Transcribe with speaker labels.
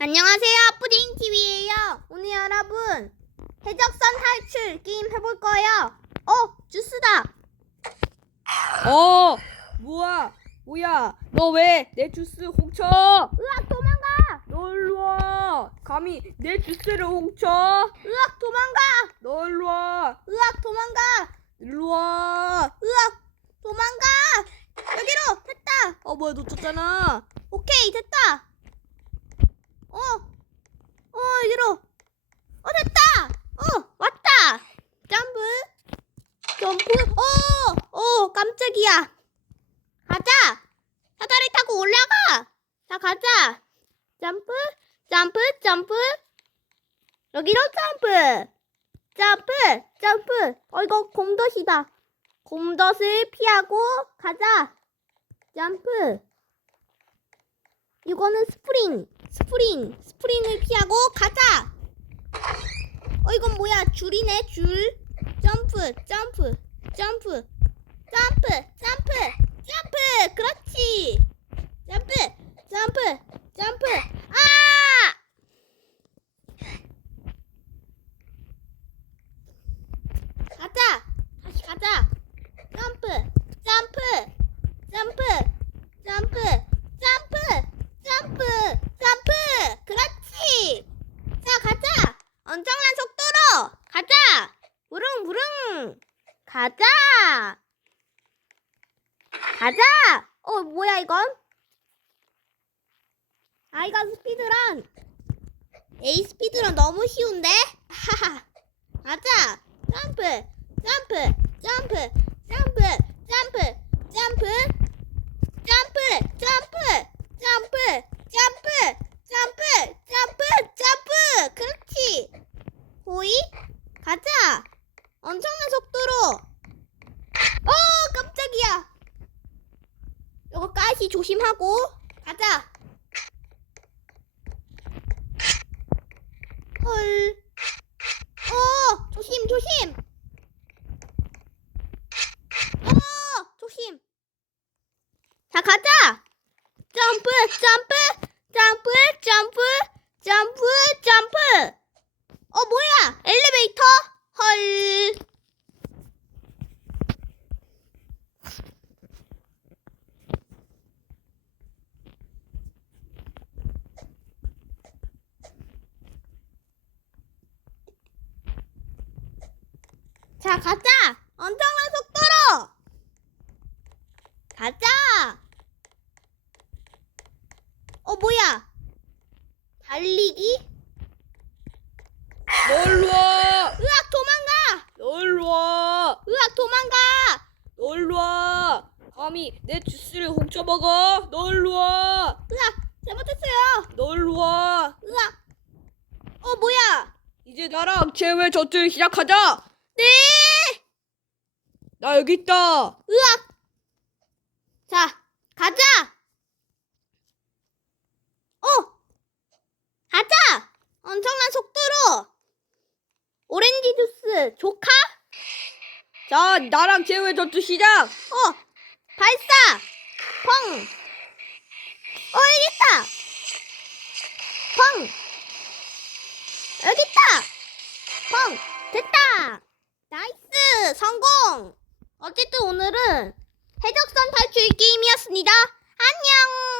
Speaker 1: 안녕하세요. 푸딩TV예요. 오늘 여러분 해적선 탈출 게임 해볼 거예요. 어, 주스다.
Speaker 2: 어, 뭐야, 뭐야, 너 왜 내 주스 훔쳐?
Speaker 1: 으악, 도망가.
Speaker 2: 널로 와. 감히 내 주스를 훔쳐?
Speaker 1: 으악, 도망가.
Speaker 2: 널로 와.
Speaker 1: 으악, 도망가.
Speaker 2: 일로 와.
Speaker 1: 으악, 도망가. 여기로 됐다.
Speaker 2: 어, 뭐야, 놓쳤잖아.
Speaker 1: 오케이, 됐다. 어, 어, 여기로. 어, 됐다. 어, 왔다. 점프. 점프. 어, 어, 깜짝이야. 가자. 사다리 타고 올라가. 자, 가자. 점프, 점프, 점프. 여기로 점프. 점프, 점프. 어, 이거 곰덫이다. 곰덫을 피하고 가자. 점프. 이거는 스프링, 스프링, 스프링을 피하고 가자. 어 이건 뭐야? 줄이네 줄. 점프, 점프, 점프, 점프, 점프, 점프. 그렇지. 점프, 점프. 아! 가자. 다시 가자. 점프, 점프, 점프, 점프, 점프, 점프, 점프. 그렇지. 자, 가자. 엄청난 속도로 가자. 부릉부릉. 가자. 가자. 어, 뭐야 이건? 아이가 스피드런. 에이 스피드런 너무 쉬운데? 하하. 가자. 점프, 점프, 점프, 점프, 점프. 점프, 점프, 점프, 점프, 점프, 점프, 점프. 그렇지. 호이, 가자. 엄청난 속도로. 어, 깜짝이야. 이거 가시 조심하고 가자. 헐. 어, 조심, 조심. 어, 조심. 자, 가자! 점프, 점프, 점프, 점프, 점프, 점프! 어, 뭐야? 엘리베이터? 헐. 자, 가자! 엄청난 속도로! 가자! 어, 뭐야? 달리기?
Speaker 2: 널로 와.
Speaker 1: 으악, 도망가!
Speaker 2: 널로 와.
Speaker 1: 으악, 도망가!
Speaker 2: 널로 와. 감히 내 주스를 훔쳐 먹어. 널로 와.
Speaker 1: 으악, 잘못했어요!
Speaker 2: 널로 와.
Speaker 1: 으악! 어, 뭐야?
Speaker 2: 이제 나랑 제외 전투를 시작하자.
Speaker 1: 네!
Speaker 2: 나 여기 있다.
Speaker 1: 으악! 자, 가자! 어! 가자! 엄청난 속도로! 오렌지 주스, 조카?
Speaker 2: 자, 나랑 제외 전투 시작.
Speaker 1: 어! 발사! 펑! 어, 여기 있다! 펑! 여기 있다! 펑! 됐다! 나이스! 성공! 어쨌든 오늘은 해적선 탈출 게임이었습니다. 안녕!